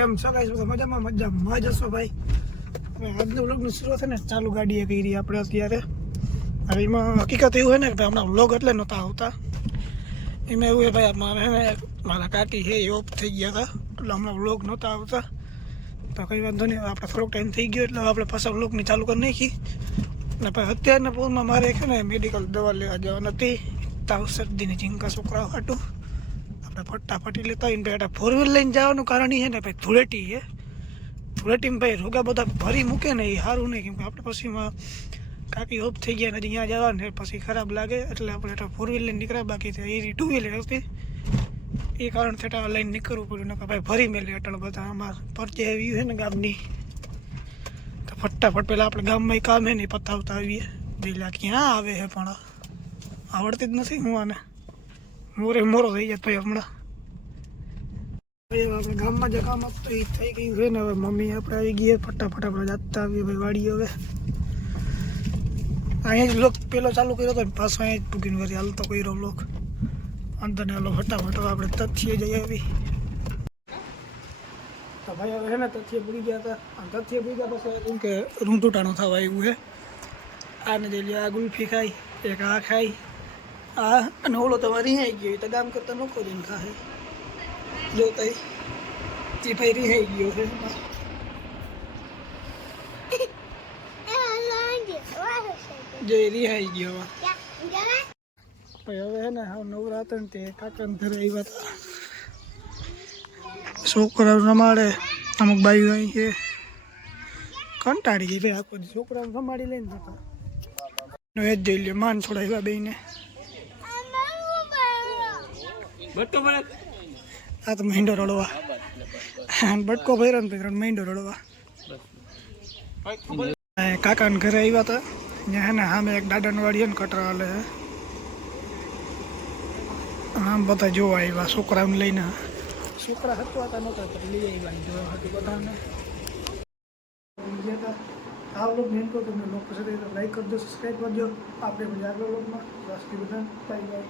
કેમ છો ગાઈસ? બધા મજામાં જશો ભાઈ. હવે આજનો વ્લોગની શરૂઆત છે ને ચાલુ ગાડીએ કરી આપણે અત્યારે. હવે એમાં હકીકત એવું હોય ને કે હમણાં વ્લોગ એટલે નહોતા આવતા. એમાં એવું છે ભાઈ, મારા કાકી છે એ ઓફ થઈ ગયા હતા, એટલે હમણાં વ્લોગ નહોતા આવતા. તો કંઈ વાંધો નહીં, આપણે થોડોક ટાઈમ થઈ ગયો એટલે આપણે પાછા વ્લોગની ચાલુ કરી નાખી. અને ભાઈ અત્યારના પૂરમાં મારે છે ને મેડિકલ દવા લેવા જવાની હતી. તાવ શરદીની ચિંકા છોકરાઓ હાટું આપણે ફટાફટી લેતા હોય ને ભાઈ. ફોર વ્હીલ લઈને જવાનું કારણ એ છે ને ભાઈ, ધૂળેટી છે. ધૂળેટીમાં ભાઈ રોગા બધા ભરી મૂકે ને એ સારું નહીં, કેમ કે આપણે પછીમાં કાકી ઓફ થઈ ગયા નથી ત્યાં જવા ને પછી ખરાબ લાગે, એટલે આપણે ફોર વ્હીલ લઈને નીકળ્યા. બાકી એ ટુ વ્હીલર હતી, એ કારણ થતા લઈને નીકળવું પડ્યું. ને ભાઈ ભરી મેલે અટણ બધા અમારા પરચે આવી છે ને ગામની, તો ફટાફટ પહેલાં આપણે ગામમાં કામ હે નહીં પતાવતા આવીએ. પેલા ક્યાં આવે છે પણ આવડતી જ નથી. હું આને મોરો થઈ જાય ભાઈ હમણાં. આપણે ગામમાં જે કામ આપતો એ થઈ ગયું છે ને. હવે મમ્મી આપણે આવી ગઈ ફટાફટ આપણે જાતા આવીએ ભાઈ વાડી. હવે અહીંયા જ બ્લોક પેલો ચાલુ કર્યો હતો, પાછો અહીંયા જ પૂગીને વળી હાલતો કર્યો બ્લોક. અંદર ને હાલો ફટાફટ આપણે તથ્ય જઈ આવી. તો ભાઈ હવે છે ને તથ્ય પૂરી ગયા હતા. તથ્ય પૂરી ગયા પછી એમ કે રૂમ તૂટાણું થવા આવ્યું છે. આને જઈ લે, આ ગુલ્ફી ખાઈ, એક આ ખાઈ, આ અને ઓલો તમારે રિહાઈ ગયો તો ગામ કરતા નો કરીને ખાય. જો તઈ એ ભાઈ રિહાઈ ગયો છે. જે રિહાઈ ગયો ભાઈ. હવે હે ને હા નવરા હતા ને તે કાકાને ઘરે આવ્યા હતા. છોકરાઓ રમાડે, અમુક બાઈઓ અહીં છે કંટાળી ગઈ ભાઈ આખો છોકરાઓ રમાડી લઈને જતા. એ જ જોઈ લે માન છોડાવ્યા બેને. આ તો મહિંડો રડવા, બટકો ભર્યો ને પછી મહિંડો રડવા. કાકાને ઘરે આવ્યા હતા. ત્યાં હે ને સામે એક દાદાની વાડી ને કટરા હાલે. આમ બધા જોવા આવ્યા છોકરાઓને લઈને. છોકરા હચવાતા નહોતા તો લઈ આવ્યા જોવા હતું બધાને. આ લોક મેન તો તમને લોકો પસંદ લાઈક કરજો, સબસ્ક્રાઈબ કરજો. આપણે બધા આગળ લોકમાં બસ બધા બાય બાય.